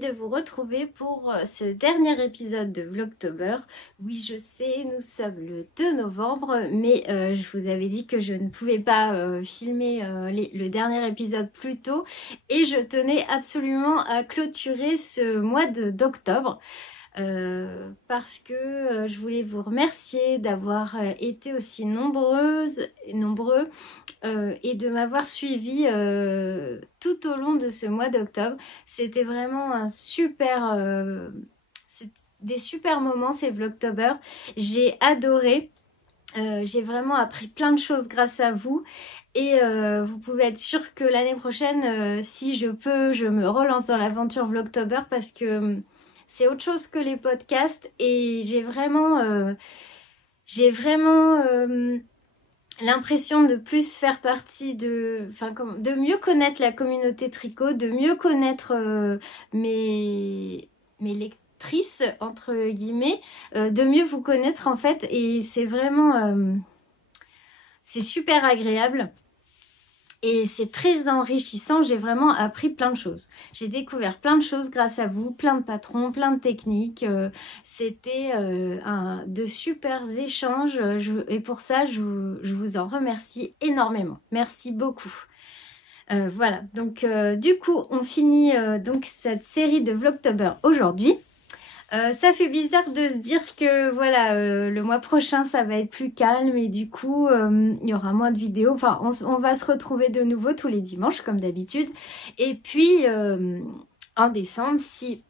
de vous retrouver pour ce dernier épisode de Vlogtober. Oui, je sais, nous sommes le 2 novembre, mais je vous avais dit que je ne pouvais pas filmer le dernier épisode plus tôt et je tenais absolument à clôturer ce mois d'octobre. Parce que je voulais vous remercier d'avoir été aussi nombreux et de m'avoir suivi tout au long de ce mois d'octobre. C'était vraiment un super, des super moments ces Vlogtober. J'ai adoré. J'ai vraiment appris plein de choses grâce à vous et vous pouvez être sûr que l'année prochaine, si je peux, je me relance dans l'aventure Vlogtober parce que c'est autre chose que les podcasts et j'ai vraiment l'impression de plus faire partie de mieux connaître la communauté tricot, de mieux connaître mes lectrices entre guillemets, de mieux vous connaître en fait et c'est vraiment c'est super agréable. Et c'est très enrichissant, j'ai vraiment appris plein de choses. J'ai découvert plein de choses grâce à vous, plein de patrons, plein de techniques. C'était de super échanges et pour ça, je vous en remercie énormément. Merci beaucoup. Voilà, donc du coup, on finit donc cette série de Vlogtober aujourd'hui. Ça fait bizarre de se dire que voilà, le mois prochain ça va être plus calme et du coup il y aura moins de vidéos. Enfin, on va se retrouver de nouveau tous les dimanches comme d'habitude. Et puis en décembre, si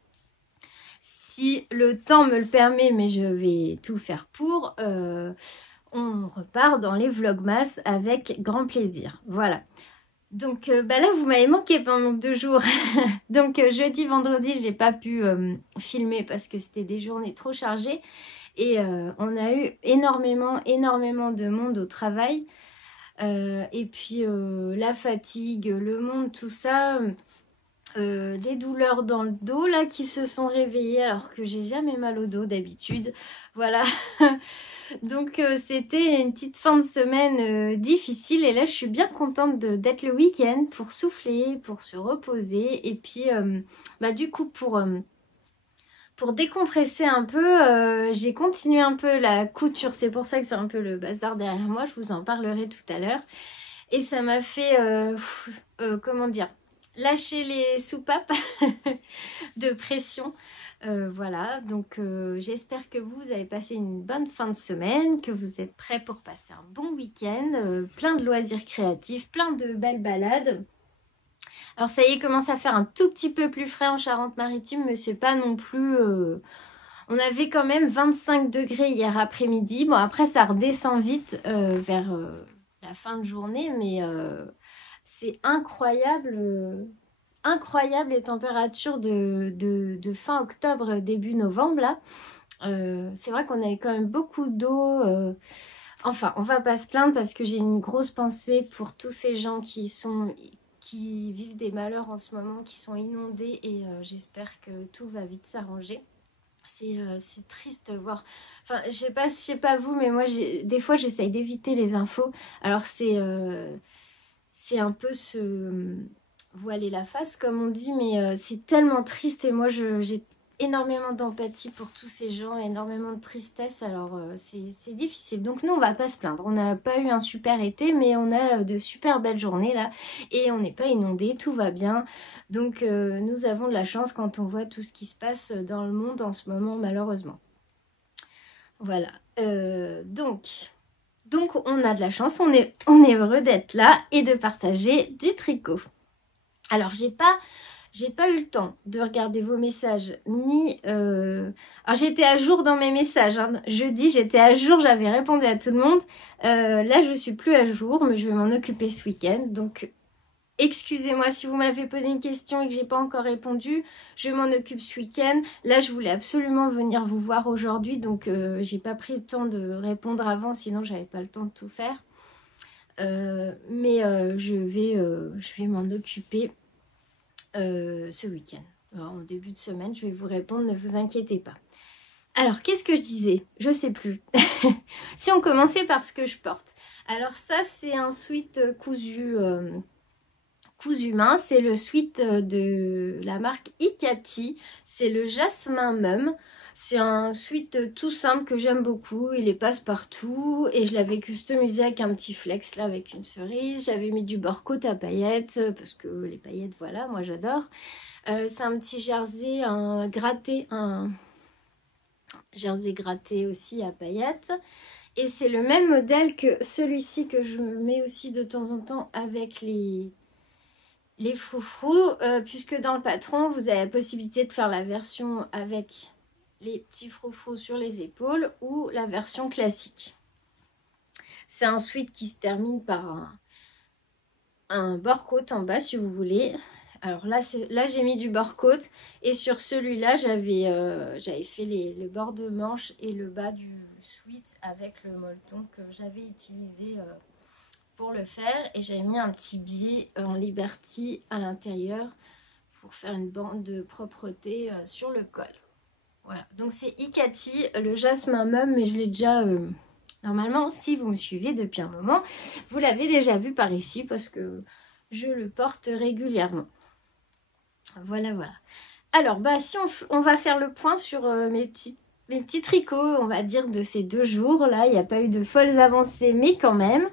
le temps me le permet, mais je vais tout faire pour, on repart dans les vlogmas avec grand plaisir. Voilà. Donc là vous m'avez manqué pendant 2 jours. Donc jeudi, vendredi j'ai pas pu filmer parce que c'était des journées trop chargées. Et on a eu énormément de monde au travail. Et puis la fatigue, le monde, tout ça. Des douleurs dans le dos là qui se sont réveillées alors que j'ai jamais mal au dos d'habitude. Voilà. Donc c'était une petite fin de semaine difficile et là je suis bien contente d'être le week-end pour souffler, pour se reposer et puis du coup pour décompresser un peu, j'ai continué un peu la couture. C'est pour ça que c'est un peu le bazar derrière moi, je vous en parlerai tout à l'heure. Et ça m'a fait, comment dire, lâcher les soupapes de pression. Voilà, donc j'espère que vous avez passé une bonne fin de semaine, que vous êtes prêts pour passer un bon week-end, plein de loisirs créatifs, plein de belles balades. Alors ça y est, il commence à faire un tout petit peu plus frais en Charente-Maritime, mais c'est pas non plus... On avait quand même 25 degrés hier après-midi. Bon, après ça redescend vite vers la fin de journée, mais c'est incroyable... incroyable les températures de fin octobre, début novembre là. C'est vrai qu'on avait quand même beaucoup d'eau. Enfin, on va pas se plaindre parce que j'ai une grosse pensée pour tous ces gens qui vivent des malheurs en ce moment, qui sont inondés et j'espère que tout va vite s'arranger. C'est triste de voir. Enfin, je sais pas vous, mais moi, des fois, j'essaye d'éviter les infos. Alors, c'est un peu se voiler la face, comme on dit, mais c'est tellement triste. Et moi, j'ai énormément d'empathie pour tous ces gens, énormément de tristesse. Alors, c'est difficile. Donc, nous, on va pas se plaindre. On n'a pas eu un super été, mais on a de super belles journées, là. Et on n'est pas inondé, tout va bien. Donc, nous avons de la chance quand on voit tout ce qui se passe dans le monde en ce moment, malheureusement. Voilà. Donc on a de la chance, on est heureux d'être là et de partager du tricot. Alors j'ai pas eu le temps de regarder vos messages ni... Alors j'étais à jour dans mes messages, hein. Jeudi j'étais à jour, j'avais répondu à tout le monde. Là je suis plus à jour, mais je vais m'en occuper ce week-end. Donc excusez-moi si vous m'avez posé une question et que j'ai pas encore répondu, je m'en occupe ce week-end. Là, je voulais absolument venir vous voir aujourd'hui, donc j'ai pas pris le temps de répondre avant, sinon j'avais pas le temps de tout faire. Mais je vais m'en occuper ce week-end. Alors, au début de semaine, je vais vous répondre, ne vous inquiétez pas. Alors, qu'est-ce que je disais? Je sais plus. Si on commençait par ce que je porte. Alors ça, c'est un sweat cousu cousu main. C'est le sweat de la marque Ikati. C'est le Jasmin Mum. C'est un sweat tout simple que j'aime beaucoup. Il est passe-partout. Et je l'avais customisé avec un petit flex là, avec une cerise. J'avais mis du bord-côte à paillettes. Parce que les paillettes, voilà, moi j'adore. C'est un petit jersey gratté. Un jersey gratté aussi à paillettes. Et c'est le même modèle que celui-ci que je mets aussi de temps en temps avec les froufrous. Puisque dans le patron, vous avez la possibilité de faire la version avec les petits froufrous sur les épaules ou la version classique. C'est un sweat qui se termine par un bord-côte en bas si vous voulez. Alors là j'ai mis du bord-côte et sur celui-là j'avais fait le bord de manche et le bas du sweat avec le molleton que j'avais utilisé pour le faire, et j'avais mis un petit biais en Liberty à l'intérieur pour faire une bande de propreté sur le col. Voilà, donc c'est Ikati, le Jasmin Mum, mais je l'ai déjà... Normalement, si vous me suivez depuis un moment, vous l'avez déjà vu par ici parce que je le porte régulièrement. Voilà, voilà. Alors, bah, si on va faire le point sur mes petits tricots, on va dire, de ces 2 jours. Là, il n'y a pas eu de folles avancées, mais quand même.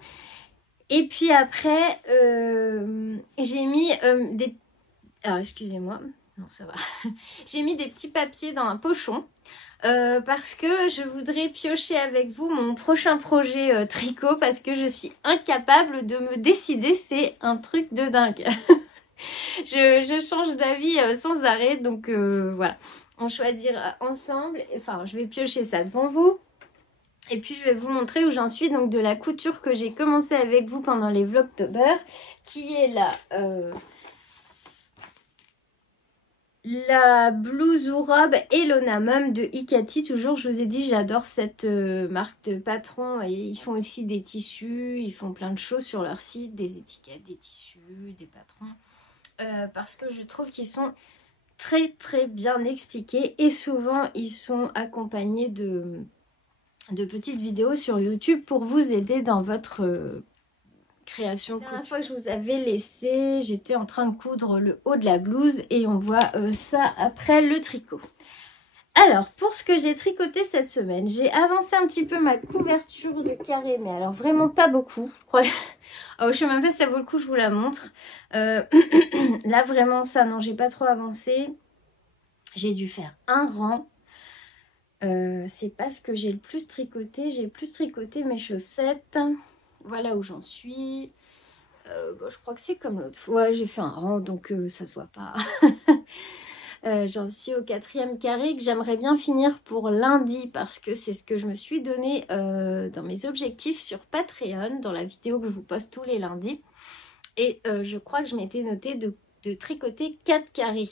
Et puis après, j'ai mis des... Alors, excusez-moi. Non, ça va. J'ai mis des petits papiers dans un pochon. Parce que je voudrais piocher avec vous mon prochain projet tricot, parce que je suis incapable de me décider. C'est un truc de dingue. je change d'avis sans arrêt, donc voilà. On choisira ensemble. Enfin, je vais piocher ça devant vous. Et puis je vais vous montrer où j'en suis, donc de la couture que j'ai commencé avec vous pendant les Vlogtober, qui est la blouse ou robe Elona Mum de Ikati. Toujours, je vous ai dit, j'adore cette marque de patron. Et ils font aussi des tissus, ils font plein de choses sur leur site, des étiquettes, des tissus, des patrons. Parce que je trouve qu'ils sont très très bien expliqués. Et souvent, ils sont accompagnés de petites vidéos sur YouTube pour vous aider dans votre création. La dernière fois que je vous avais laissé, j'étais en train de coudre le haut de la blouse et on voit ça après le tricot. Alors, pour ce que j'ai tricoté cette semaine, j'ai avancé un petit peu ma couverture de carré, mais alors vraiment pas beaucoup. Oh, je sais même pas si ça vaut le coup, je vous la montre. Là, vraiment, ça, non, j'ai pas trop avancé. J'ai dû faire un rang. C'est pas ce que j'ai le plus tricoté. J'ai plus tricoté mes chaussettes. Voilà où j'en suis. Je crois que c'est comme l'autre fois. J'ai fait un rang, donc ça se voit pas. J'en suis au 4e carré que j'aimerais bien finir pour lundi, parce que c'est ce que je me suis donné dans mes objectifs sur Patreon, dans la vidéo que je vous poste tous les lundis. Et je crois que je m'étais noté de tricoter 4 carrés.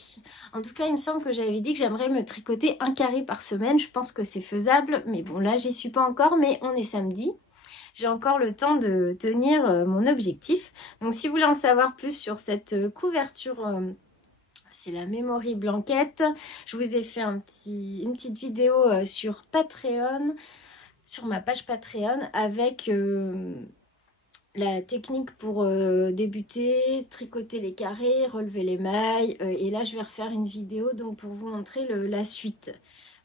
En tout cas, il me semble que j'avais dit que j'aimerais me tricoter 1 carré par semaine. Je pense que c'est faisable, mais bon, là, j'y suis pas encore, mais on est samedi. J'ai encore le temps de tenir mon objectif. Donc, si vous voulez en savoir plus sur cette couverture, c'est la Memory Blanquette. Je vous ai fait une petite vidéo sur Patreon, sur ma page Patreon, avec la technique pour débuter, tricoter les carrés, relever les mailles. Et là, je vais refaire une vidéo donc pour vous montrer la suite.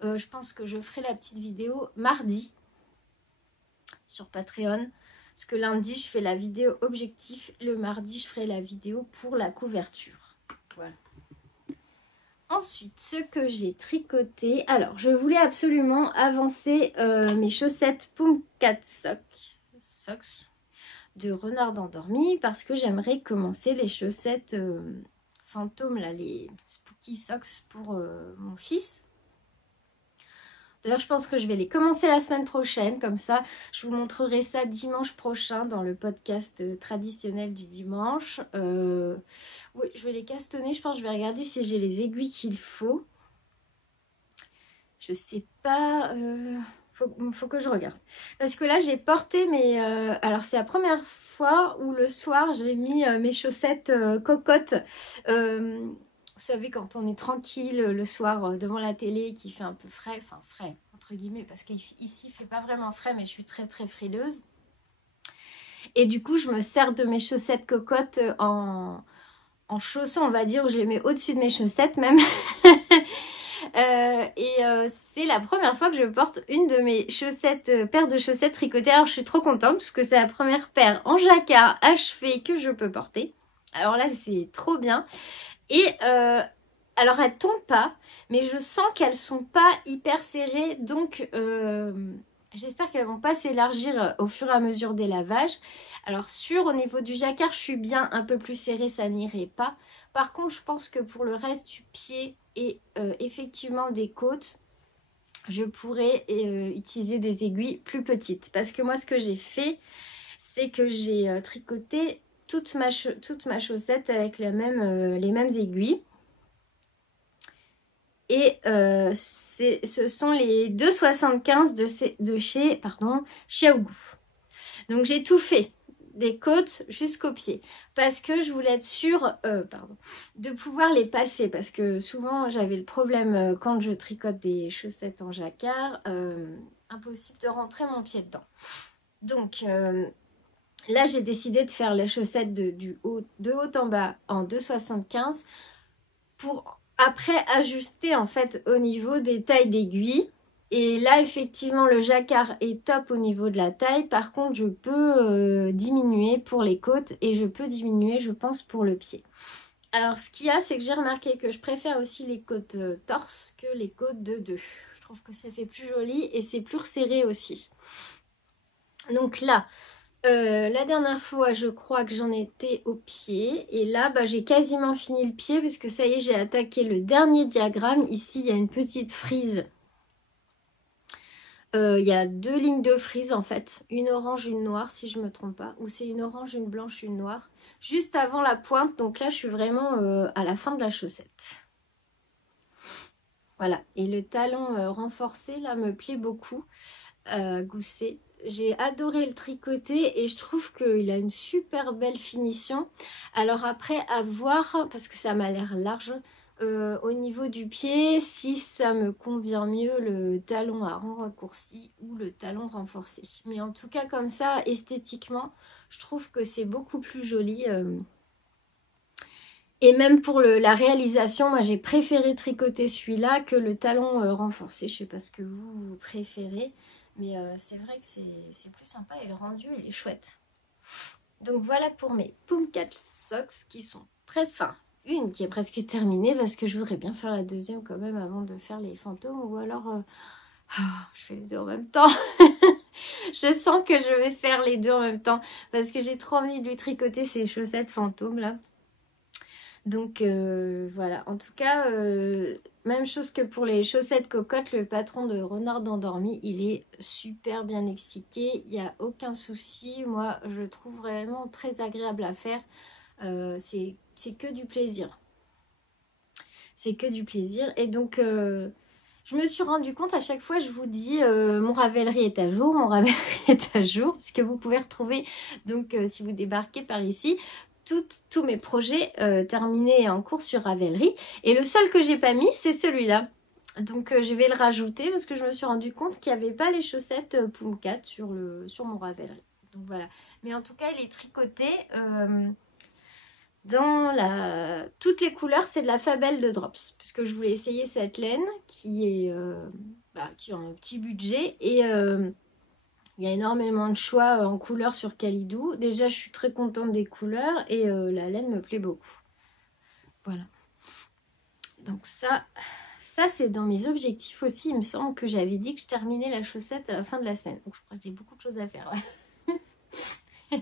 Je pense que je ferai la petite vidéo mardi sur Patreon. Parce que lundi, je fais la vidéo objectif. Le mardi, je ferai la vidéo pour la couverture. Voilà. Ensuite, ce que j'ai tricoté. Alors, je voulais absolument avancer mes chaussettes Pumcat Socks de Renard endormi, parce que j'aimerais commencer les chaussettes fantômes, là, les Spooky Socks pour mon fils. D'ailleurs, je pense que je vais les commencer la semaine prochaine. Comme ça, je vous montrerai ça dimanche prochain dans le podcast traditionnel du dimanche. Oui, je vais les castonner. Je pense que je vais regarder si j'ai les aiguilles qu'il faut. Je sais pas... Faut que je regarde. Parce que là, j'ai porté mes... alors, c'est la première fois où le soir, j'ai mis mes chaussettes cocottes. Vous savez, quand on est tranquille le soir devant la télé, qui fait un peu frais, enfin frais entre guillemets, parce qu'ici il fait pas vraiment frais, mais je suis très très frileuse. Et du coup, je me sers de mes chaussettes cocottes en en chaussons, on va dire, où je les mets au-dessus de mes chaussettes même. C'est la première fois que je porte une de mes chaussettes, paires de chaussettes tricotées. Alors je suis trop contente parce que c'est la première paire en jacquard achevée que je peux porter. Alors là c'est trop bien. Et alors elles tombent pas, mais je sens qu'elles sont pas hyper serrées, donc j'espère qu'elles vont pas s'élargir au fur et à mesure des lavages. Alors au niveau du jacquard, je suis bien, un peu plus serrée, ça n'irait pas. Par contre, je pense que pour le reste du pied et effectivement des côtes, je pourrais utiliser des aiguilles plus petites. Parce que moi, ce que j'ai fait, c'est que j'ai tricoté toute ma chaussette avec les mêmes aiguilles. Et ce sont les 2,75 de chez Xiaogu. Donc j'ai tout fait, des côtes jusqu'aux pieds. Parce que je voulais être sûre de pouvoir les passer. Parce que souvent j'avais le problème quand je tricote des chaussettes en jacquard, impossible de rentrer mon pied dedans. Donc là j'ai décidé de faire les chaussettes de haut en bas en 2,75 pour après ajuster en fait au niveau des tailles d'aiguilles. Et là effectivement le jacquard est top au niveau de la taille. Par contre je peux diminuer pour les côtes et je peux diminuer je pense pour le pied. Alors ce qu'il y a c'est que j'ai remarqué que je préfère aussi les côtes torse que les côtes de deux. Je trouve que ça fait plus joli et c'est plus resserré aussi. Donc là la dernière fois je crois que j'en étais au pied et là j'ai quasiment fini le pied puisque ça y est j'ai attaqué le dernier diagramme. Ici il y a une petite frise, il y a deux lignes de frise en fait, une orange une noire si je me trompe pas, ou c'est une orange une blanche une noire juste avant la pointe. Donc là je suis vraiment à la fin de la chaussette. Voilà, et le talon renforcé là me plaît beaucoup, goussé. J'ai adoré le tricoter et je trouve qu'il a une super belle finition. Alors après à voir, parce que ça m'a l'air large, au niveau du pied, si ça me convient mieux le talon à rang raccourci ou le talon renforcé. Mais en tout cas comme ça, esthétiquement, je trouve que c'est beaucoup plus joli. Et même pour la réalisation, moi j'ai préféré tricoter celui-là que le talon renforcé. Je sais pas ce que vous préférez. Mais c'est vrai que c'est plus sympa et le rendu il est chouette. Donc voilà pour mes Pumpkin Socks qui sont presque... Enfin, une qui est presque terminée parce que je voudrais bien faire la deuxième quand même avant de faire les fantômes. Ou alors je fais les deux en même temps. Je sens que je vais faire les deux en même temps parce que j'ai trop envie de lui tricoter ces chaussettes fantômes là. Donc voilà, en tout cas, même chose que pour les chaussettes cocottes, le patron de Renard d'Endormi, il est super bien expliqué, il n'y a aucun souci. Moi, je trouve vraiment très agréable à faire, c'est que du plaisir. C'est que du plaisir et donc... je me suis rendu compte, à chaque fois je vous dis mon Ravelry est à jour, mon Ravelry est à jour, puisque vous pouvez retrouver, donc si vous débarquez par ici, tous mes projets terminés et en cours sur Ravelry. Et le seul que j'ai pas mis, c'est celui-là. Donc je vais le rajouter parce que je me suis rendu compte qu'il n'y avait pas les chaussettes Pumpkin sur mon Ravelry. Donc voilà. Mais en tout cas, il est tricoté dans toutes les couleurs, c'est de la Fabelle de Drops. Puisque je voulais essayer cette laine qui a un petit budget et... il y a énormément de choix en couleurs sur Calidou. Déjà, je suis très contente des couleurs et la laine me plaît beaucoup. Voilà. Donc ça c'est dans mes objectifs aussi. Il me semble que j'avais dit que je terminais la chaussette à la fin de la semaine. Donc je crois que j'ai beaucoup de choses à faire là.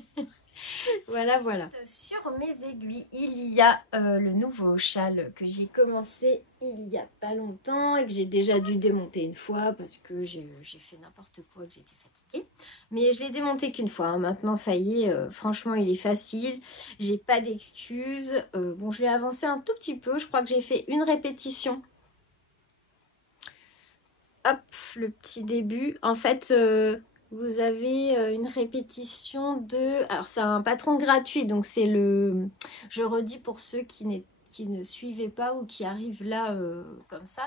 Voilà, voilà. Sur mes aiguilles, il y a le nouveau châle que j'ai commencé il y a pas longtemps et que j'ai déjà dû démonter une fois parce que j'ai fait n'importe quoi, que j'étais fatiguée. Mais je l'ai démonté qu'une fois. Hein. Maintenant, ça y est, franchement, il est facile. J'ai pas d'excuses. Bon, je l'ai avancé un tout petit peu. Je crois que j'ai fait une répétition. Hop, le petit début. En fait... vous avez une répétition de... Alors c'est un patron gratuit, donc c'est le... Je redis pour ceux qui ne suivaient pas ou qui arrivent là comme ça.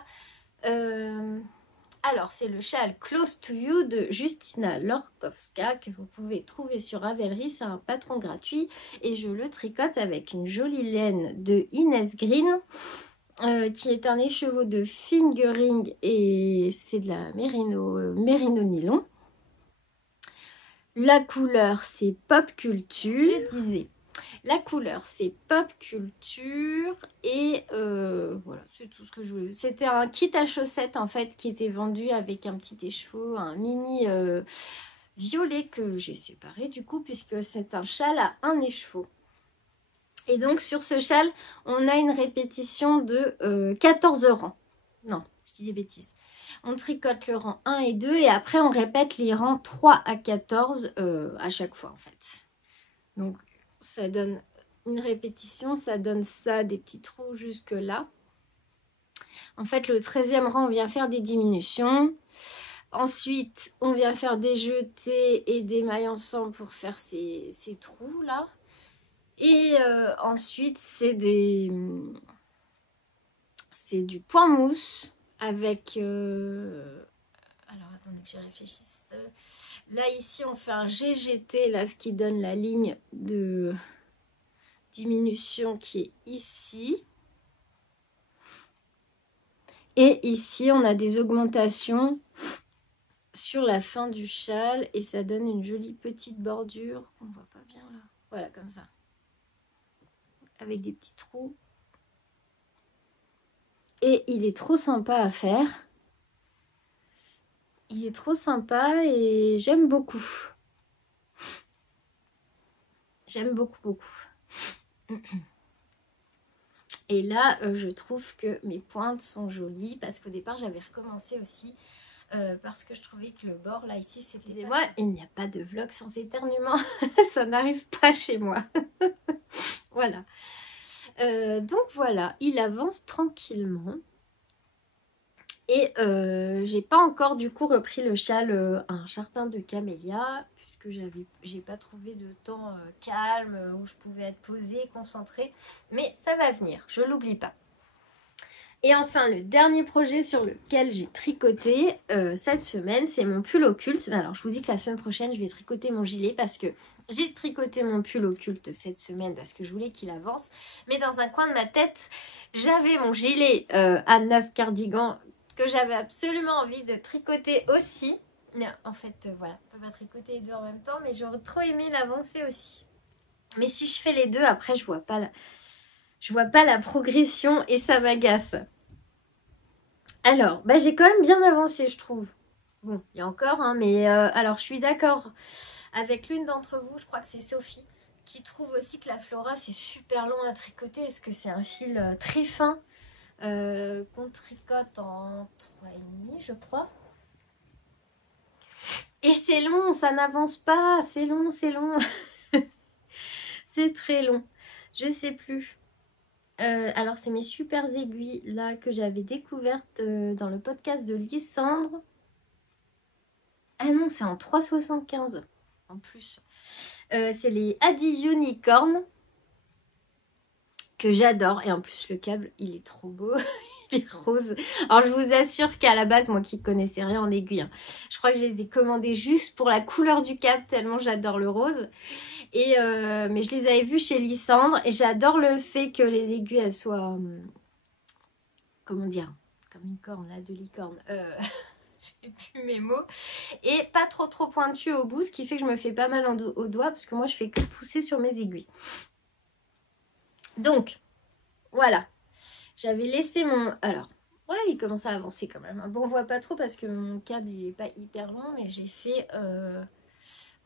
Alors, c'est le châle Close to You de Justina Lorkowska que vous pouvez trouver sur Ravelry. C'est un patron gratuit et je le tricote avec une jolie laine de Inès Green qui est un écheveau de fingering et c'est de la mérino nylon. La couleur, c'est Pop Culture. Je disais, la couleur, c'est Pop Culture. Et voilà, c'est tout ce que je voulais. C'était un kit à chaussettes, en fait, qui était vendu avec un petit écheveau, un mini violet que j'ai séparé, du coup, puisque c'est un châle à un écheveau. Et donc, sur ce châle, on a une répétition de 14 rangs. Non, je dis des bêtises. On tricote le rang 1 et 2 et après on répète les rangs 3 à 14 à chaque fois en fait. Donc ça donne une répétition, ça donne ça, des petits trous jusque là. En fait le 13e rang on vient faire des diminutions. Ensuite on vient faire des jetés et des mailles ensemble pour faire ces trous là. Et ensuite c'est du point mousse. Avec, alors attendez que j'y réfléchisse. Là ici on fait un GGT, là ce qui donne la ligne de diminution qui est ici. Et ici on a des augmentations sur la fin du châle et ça donne une jolie petite bordure qu'on voit pas bien là. Voilà comme ça. Avec des petits trous. Et il est trop sympa à faire. Il est trop sympa et j'aime beaucoup. J'aime beaucoup, beaucoup. Et là, je trouve que mes pointes sont jolies parce qu'au départ, j'avais recommencé aussi parce que je trouvais que le bord, là, ici, c'était... Moi, il n'y a pas de vlog sans éternuement. Ça n'arrive pas chez moi. Voilà. Donc voilà, il avance tranquillement. Et j'ai pas encore du coup repris le châle un jardin de camélia puisque j'ai pas trouvé de temps calme où je pouvais être posée, concentrée. Mais ça va venir, je l'oublie pas. Et enfin le dernier projet sur lequel j'ai tricoté cette semaine, c'est mon pull occulte. Alors je vous dis que la semaine prochaine je vais tricoter mon gilet parce que j'ai tricoté mon pull occulte cette semaine parce que je voulais qu'il avance. Mais dans un coin de ma tête, j'avais mon gilet Anna's Cardigan que j'avais absolument envie de tricoter aussi. Mais en fait, voilà, on peut pas tricoter les deux en même temps, mais j'aurais trop aimé l'avancer aussi. Mais si je fais les deux, après, je vois pas la progression et ça m'agace. Alors, bah, j'ai quand même bien avancé, je trouve. Bon, il y a encore, hein, mais alors, je suis d'accord avec l'une d'entre vous, je crois que c'est Sophie, qui trouve aussi que la Flora, c'est super long à tricoter. Est-ce que c'est un fil très fin qu'on tricote en 3,5 je crois. Et c'est long, ça n'avance pas, c'est long, c'est long. C'est très long, je sais plus. Alors c'est mes super aiguilles là que j'avais découvertes dans le podcast de Lysandre. Ah non, c'est en 3,75 en plus. C'est les Adi Unicorn que j'adore et en plus le câble il est trop beau. Il est rose. Alors je vous assure qu'à la base moi qui connaissais rien en aiguille, hein, je crois que je les ai commandés juste pour la couleur du câble tellement j'adore le rose. Et mais je les avais vus chez Lysandre et j'adore le fait que les aiguilles elles soient comment dire, comme une corne là, de licorne. J'ai plus mes mots. Et pas trop pointues au bout, ce qui fait que je me fais pas mal au doigt parce que moi je fais que pousser sur mes aiguilles. Donc, voilà. J'avais laissé mon... Alors, ouais, il commence à avancer quand même. Bon, on voit pas trop parce que mon câble, il est pas hyper long. Mais j'ai fait...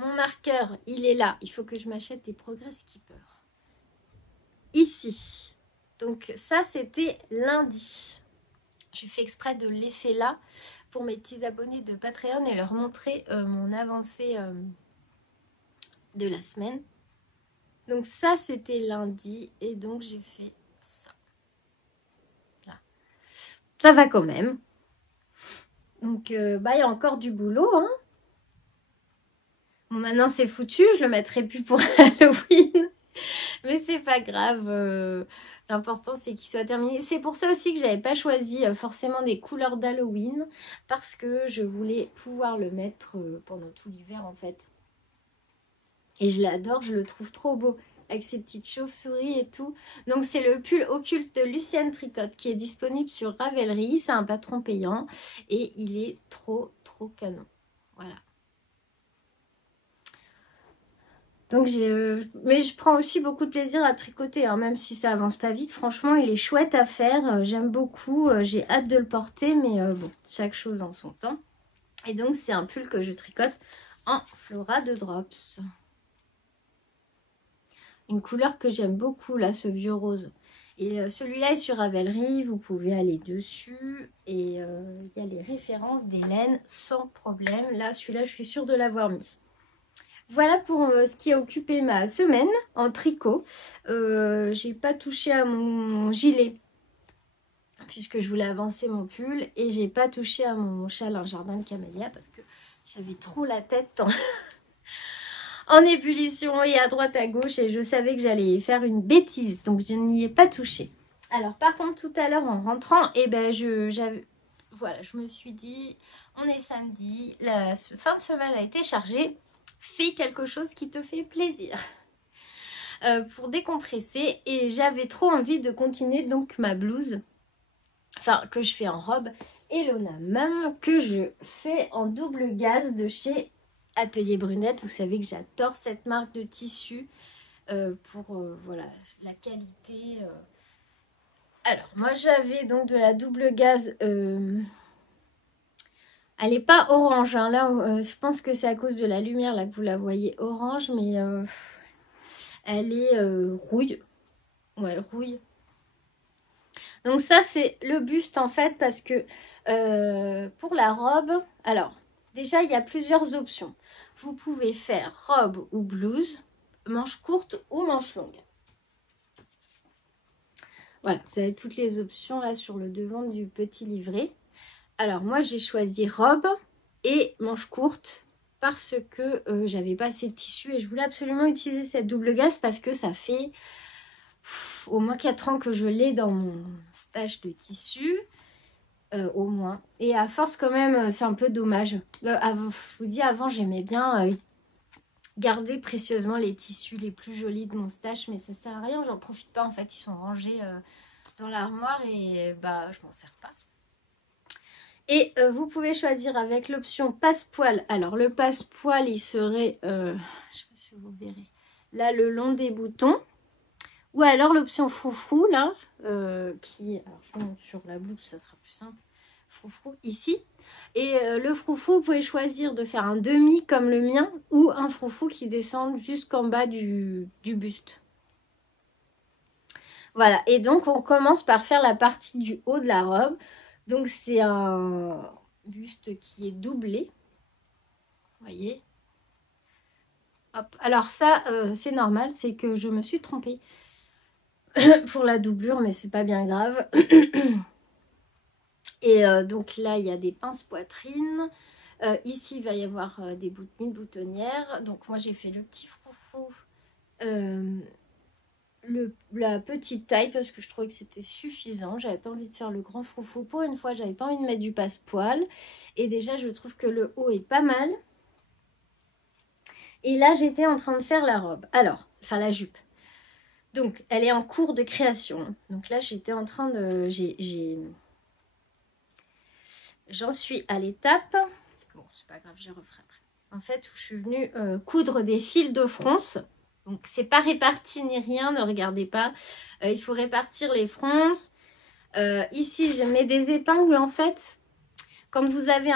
Mon marqueur, il est là. Il faut que je m'achète des Progress Keeper. Ici. Donc, ça, c'était lundi. J'ai fait exprès de le laisser là pour mes petits abonnés de Patreon et leur montrer mon avancée de la semaine. Donc ça c'était lundi et donc j'ai fait ça. Là. Ça va quand même. Donc bah il y a encore du boulot. Hein. Bon maintenant c'est foutu, je le mettrai plus pour Halloween. Mais c'est pas grave. L'important, c'est qu'il soit terminé. C'est pour ça aussi que j'avais pas choisi forcément des couleurs d'Halloween. Parce que je voulais pouvoir le mettre pendant tout l'hiver, en fait. Et je l'adore, je le trouve trop beau. Avec ses petites chauves-souris et tout. Donc c'est le pull occulte de Luciane Tricotte qui est disponible sur Ravelry. C'est un patron payant. Et il est trop canon. Voilà. Donc mais je prends aussi beaucoup de plaisir à tricoter, hein, même si ça avance pas vite. Franchement, il est chouette à faire. J'aime beaucoup. J'ai hâte de le porter. Mais bon, chaque chose en son temps. Et donc c'est un pull que je tricote en Flora de Drops. Une couleur que j'aime beaucoup, là, ce vieux rose. Et celui-là est sur Ravelry, vous pouvez aller dessus. Et il y a les références d'Hélène sans problème. Là, celui-là, je suis sûre de l'avoir mis. Voilà pour ce qui a occupé ma semaine en tricot. J'ai pas touché à mon gilet, puisque je voulais avancer mon pull. Et j'ai pas touché à mon châle, un jardin de camélia, parce que j'avais trop la tête en ébullition et à droite à gauche et je savais que j'allais faire une bêtise, donc je n'y ai pas touché. Alors par contre tout à l'heure en rentrant, et ben voilà, je me suis dit, on est samedi, la fin de semaine a été chargée, fais quelque chose qui te fait plaisir pour décompresser. Et j'avais trop envie de continuer donc ma blouse, enfin que je fais en robe, Elona Mum, que je fais en double gaze de chez Atelier Brunette. Vous savez que j'adore cette marque de tissu pour voilà, la qualité. Alors, moi j'avais donc de la double gaze. Elle n'est pas orange. Hein. Là, je pense que c'est à cause de la lumière là que vous la voyez orange. Mais elle est rouille. Ouais, rouille. Donc ça, c'est le buste en fait. Parce que pour la robe, alors... Déjà, il y a plusieurs options. Vous pouvez faire robe ou blouse, manche courte ou manche longue. Voilà, vous avez toutes les options là sur le devant du petit livret. Alors, moi, j'ai choisi robe et manche courte parce que j'avais pas assez de tissu et je voulais absolument utiliser cette double gaze parce que ça fait au moins 4 ans que je l'ai dans mon stash de tissu. Au moins. Et à force quand même, c'est un peu dommage. Je vous dis, avant j'aimais bien garder précieusement les tissus les plus jolis de mon stash, mais ça sert à rien, j'en profite pas en fait. Ils sont rangés dans l'armoire et bah je m'en sers pas. Et vous pouvez choisir avec l'option passe-poil. Alors le passe-poil il serait, je sais pas si vous verrez, là le long des boutons. Ou alors l'option froufrou là, qui, alors je monte sur la blouse, ça sera plus simple. Froufrou ici. Et le froufrou, vous pouvez choisir de faire un demi comme le mien ou un froufrou qui descend jusqu'en bas du buste. Voilà, et donc on commence par faire la partie du haut de la robe. Donc c'est un buste qui est doublé. Vous voyez. Hop. Alors ça, c'est normal, c'est que je me suis trompée pour la doublure, mais c'est pas bien grave. Et donc là, il y a des pinces poitrine. Ici, il va y avoir une boutonnière. Donc moi, j'ai fait le petit froufrou, la petite taille parce que je trouvais que c'était suffisant. J'avais pas envie de faire le grand froufrou. Pour une fois, j'avais pas envie de mettre du passe-poil. Et déjà, je trouve que le haut est pas mal. Et là, j'étais en train de faire la robe. Alors, enfin la jupe. Donc, elle est en cours de création. Donc là, j'étais en train de... J'en suis à l'étape, bon c'est pas grave, je referai après. En fait, je suis venue coudre des fils de fronce. Donc c'est pas réparti ni rien, ne regardez pas. Il faut répartir les fronces. Ici, je mets des épingles en fait. Quand vous avez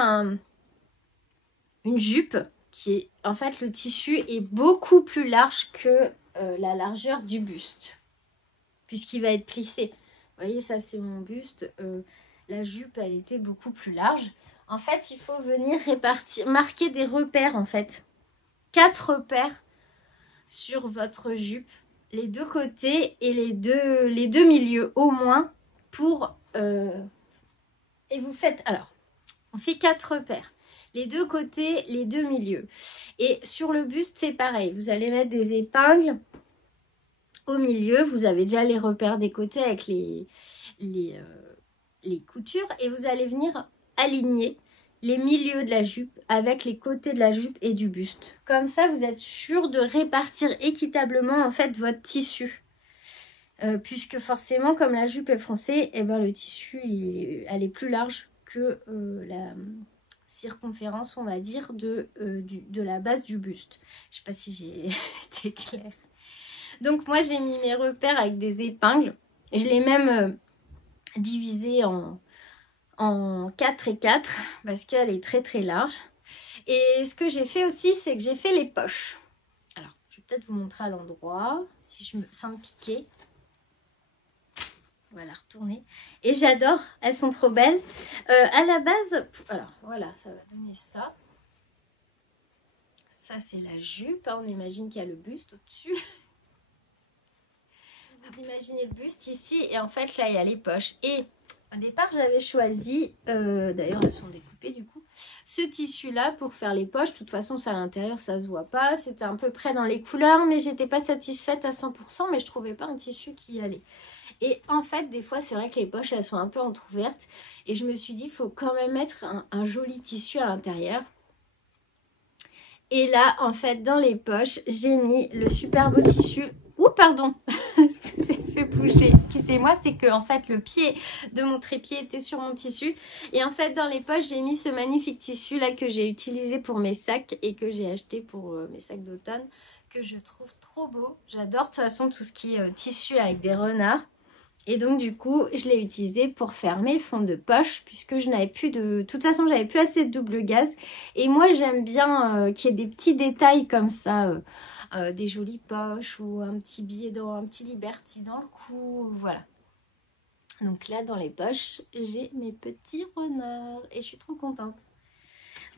une jupe, qui est en fait le tissu est beaucoup plus large que la largeur du buste. Puisqu'il va être plissé. Vous voyez, ça c'est mon buste. La jupe, elle était beaucoup plus large. En fait, il faut venir marquer des repères, en fait. 4 repères sur votre jupe. Les 2 côtés et les deux milieux, au moins, pour... Et vous faites... Alors, on fait 4 repères. Les 2 côtés, les 2 milieux. Et sur le buste, c'est pareil. Vous allez mettre des épingles au milieu, vous avez déjà les repères des côtés avec les coutures et vous allez venir aligner les milieux de la jupe avec les côtés de la jupe et du buste. Comme ça, vous êtes sûr de répartir équitablement en fait votre tissu. Puisque forcément, comme la jupe est froncée, eh ben, le tissu, elle est plus large que la circonférence, on va dire, de la base du buste. Je sais pas si j'ai été claire. Donc moi, j'ai mis mes repères avec des épingles. Je l'ai même divisée en 4 et 4 parce qu'elle est très très large. Et ce que j'ai fait aussi, c'est que j'ai fait les poches. Alors, je vais peut-être vous montrer à l'endroit, si je me sens me piquer. On va la retourner. Et j'adore, elles sont trop belles. À la base, alors voilà, ça va donner ça. Ça, c'est la jupe. On imagine qu'il y a le buste au-dessus. Vous imaginez le buste ici. Et en fait, là, il y a les poches. Et au départ, j'avais choisi, d'ailleurs, elles sont découpées du coup, ce tissu-là pour faire les poches. De toute façon, ça à l'intérieur, ça se voit pas. C'était un peu près dans les couleurs, mais j'étais pas satisfaite à 100%, mais je trouvais pas un tissu qui y allait. Et en fait, des fois, c'est vrai que les poches, elles sont un peu entrouvertes. Et je me suis dit, il faut quand même mettre un joli tissu à l'intérieur. Et là, en fait, dans les poches, j'ai mis le super beau tissu. Ouh, pardon, c'est fait bouger. Excusez-moi, c'est que en fait, le pied de mon trépied était sur mon tissu. Et en fait, dans les poches, j'ai mis ce magnifique tissu là que j'ai utilisé pour mes sacs et que j'ai acheté pour mes sacs d'automne, que je trouve trop beau. J'adore de toute façon tout ce qui est tissu avec des renards. Et donc du coup, je l'ai utilisé pour faire mes fonds de poche puisque je n'avais plus de... toute façon, j'avais plus assez de double gaz. Et moi, j'aime bien qu'il y ait des petits détails comme ça, des jolies poches ou un petit billet, un petit Liberty dans le cou, voilà. Donc là, dans les poches, j'ai mes petits renards et je suis trop contente.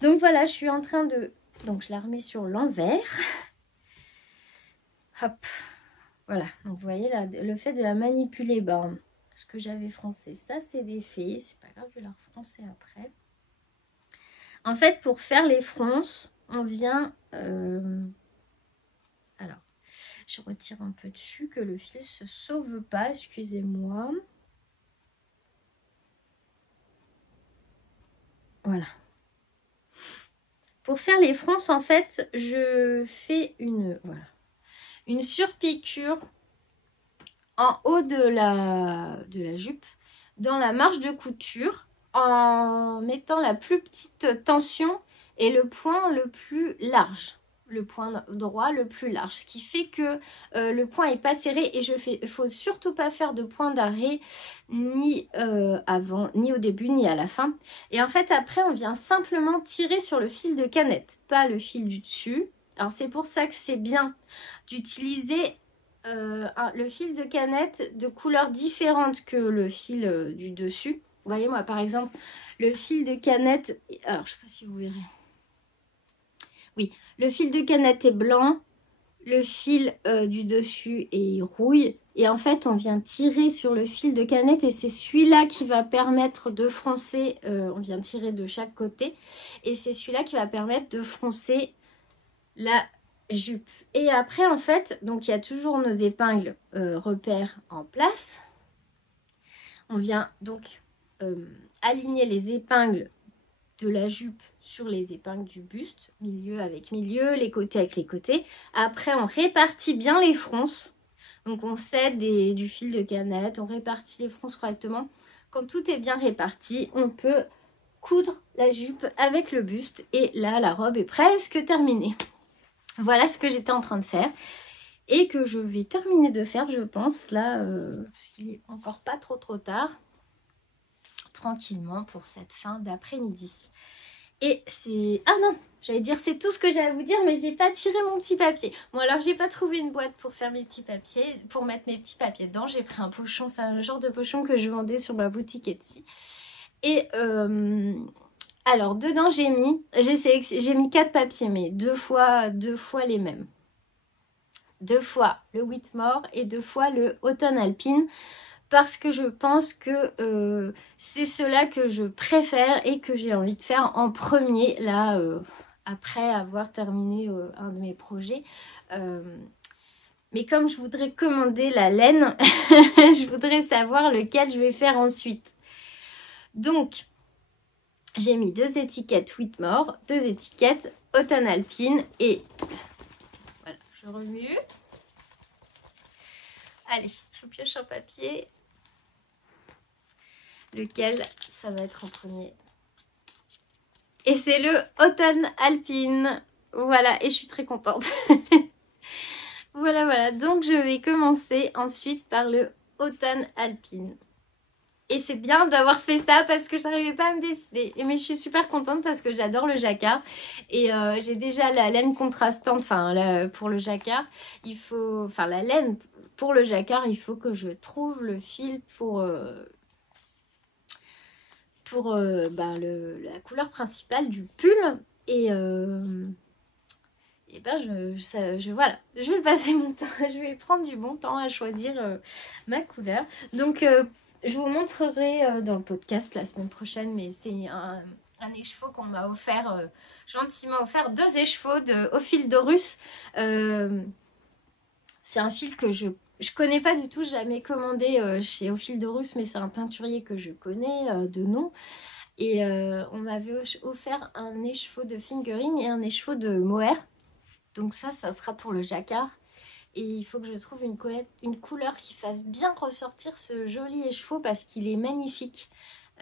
Donc voilà, je suis en train de... Donc je la remets sur l'envers. Hop. Voilà, donc vous voyez là, le fait de la manipuler, ben, ce que j'avais froncé, ça c'est défait, c'est pas grave, je vais la refroncer après. En fait, pour faire les fronces, on vient, alors, je retire un peu dessus, que le fil se sauve pas, excusez-moi. Voilà. Pour faire les fronces, en fait, je fais une surpiqûre en haut de la jupe, dans la marge de couture, en mettant la plus petite tension et le point le plus large. Le point droit le plus large. Ce qui fait que le point n'est pas serré et il ne faut surtout pas faire de point d'arrêt ni avant, ni au début, ni à la fin. Et en fait, après, on vient simplement tirer sur le fil de canette, pas le fil du dessus. Alors, c'est pour ça que c'est bien d'utiliser le fil de canette de couleurs différentes que le fil du dessus. Vous voyez, moi, par exemple, le fil de canette... Alors, je ne sais pas si vous verrez. Oui, le fil de canette est blanc, le fil du dessus est rouille. Et en fait, on vient tirer sur le fil de canette et c'est celui-là qui va permettre de froncer. On vient tirer de chaque côté. Et c'est celui-là qui va permettre de froncer la jupe. Et après, en fait, donc il y a toujours nos épingles repères en place. On vient donc aligner les épingles de la jupe sur les épingles du buste, milieu avec milieu, les côtés avec les côtés. Après, on répartit bien les fronces. Donc, on cède du fil de canette, on répartit les fronces correctement. Quand tout est bien réparti, on peut coudre la jupe avec le buste. Et là, la robe est presque terminée. Voilà ce que j'étais en train de faire. Et que je vais terminer de faire, je pense, là, parce qu'il est encore pas trop tard. Tranquillement pour cette fin d'après-midi. Et c'est... Ah non, j'allais dire c'est tout ce que j'ai à vous dire, mais j'ai pas tiré mon petit papier. Bon, alors j'ai pas trouvé une boîte pour faire mes petits papiers, pour mettre mes petmis papiers dedans. J'ai pris un pochon, c'est un genre de pochon que je vendais sur ma boutique Etsy. Et alors dedans j'ai mis 4 papiers, mais deux fois les mêmes. 2 fois le Whitmore et 2 fois le Automne Alpine. Parce que je pense que c'est cela que je préfère et que j'ai envie de faire en premier, là, après avoir terminé un de mes projets. Mais comme je voudrais commander la laine, je voudrais savoir lequel je vais faire ensuite. Donc, j'ai mis 2 étiquettes Whitmore, 2 étiquettes Automne Alpine et voilà, je remue. Allez, je pioche un papier. Lequel ça va être en premier? Et c'est le Automne Alpine. Voilà, et je suis très contente. Voilà. Donc, je vais commencer ensuite par le Automne Alpine. Et c'est bien d'avoir fait ça parce que je n'arrivais pas à me décider. Mais je suis super contente parce que j'adore le jacquard. Et j'ai déjà la laine contrastante, enfin pour le jacquard. Il faut, enfin la laine pour le jacquard, il faut que je trouve le fil pour la couleur principale du pull. Et ben voilà, je vais passer mon temps, je vais prendre du bon temps à choisir ma couleur. Donc je vous montrerai dans le podcast la semaine prochaine, mais c'est un écheveau qu'on m'a offert, gentiment offert, 2 écheveaux au fil d'Aurus. C'est un fil que je connais pas du tout, jamais commandé chez Ophildorus, mais c'est un teinturier que je connais de nom. Et on m'avait offert un écheveau de fingering et un écheveau de mohair. Donc ça sera pour le jacquard. Et il faut que je trouve une couleur qui fasse bien ressortir ce joli écheveau parce qu'il est magnifique.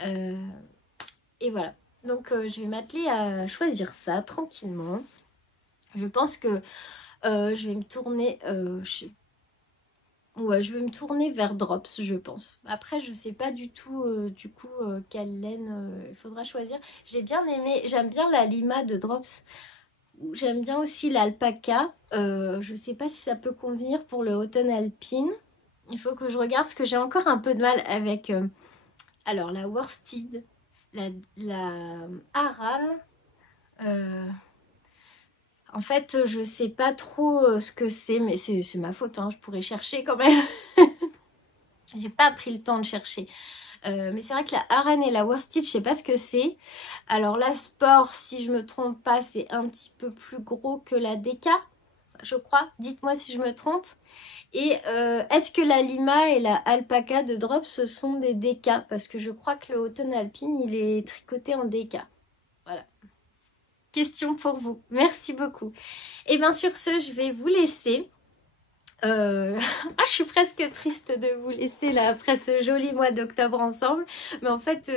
Et voilà. Donc je vais m'atteler à choisir ça tranquillement. Je pense que je vais me tourner... je vais me tourner vers Drops, je pense. Après, je sais pas du tout, quelle laine il faudra choisir. J'aime bien la Lima de Drops. J'aime bien aussi l'alpaca. Je sais pas si ça peut convenir pour le Automne Alpine. Il faut que je regarde parce que j'ai encore un peu de mal avec alors la worsted, la Aran. En fait, je sais pas trop ce que c'est, mais c'est ma faute, hein, je pourrais chercher quand même. J'ai pas pris le temps de chercher. Mais c'est vrai que la Aran et la worsted, je sais pas ce que c'est. Alors la Sport, si je me trompe pas, c'est un petit peu plus gros que la Deka, je crois. Dites-moi si je me trompe. Et est-ce que la Lima et la Alpaca de Drops, ce sont des Deka? Parce que je crois que le Automne Alpine, il est tricoté en Deka. Voilà. Question pour vous. Merci beaucoup. Et bien sur ce, je vais vous laisser. Je suis presque triste de vous laisser là après ce joli mois d'octobre ensemble. Mais en fait,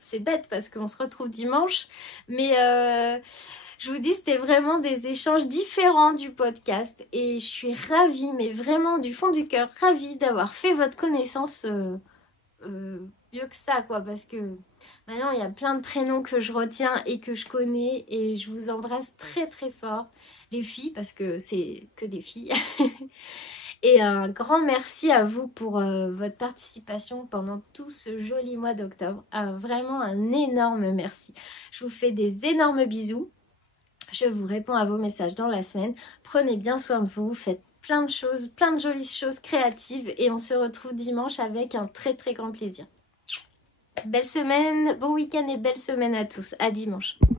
c'est bête parce qu'on se retrouve dimanche. Mais je vous dis, c'était vraiment des échanges différents du podcast. Et je suis ravie, mais vraiment du fond du cœur, ravie d'avoir fait votre connaissance mieux que ça, quoi. Parce que maintenant, il y a plein de prénoms que je retiens et que je connais. Et je vous embrasse très très fort, les filles, parce que c'est que des filles. Et un grand merci à vous pour votre participation pendant tout ce joli mois d'octobre. Vraiment un énorme merci. Je vous fais des énormes bisous. Je vous réponds à vos messages dans la semaine. Prenez bien soin de vous. Faites plein de choses, plein de jolies choses créatives. Et on se retrouve dimanche avec un très très grand plaisir. Belle semaine, bon week-end et belle semaine à tous. À dimanche.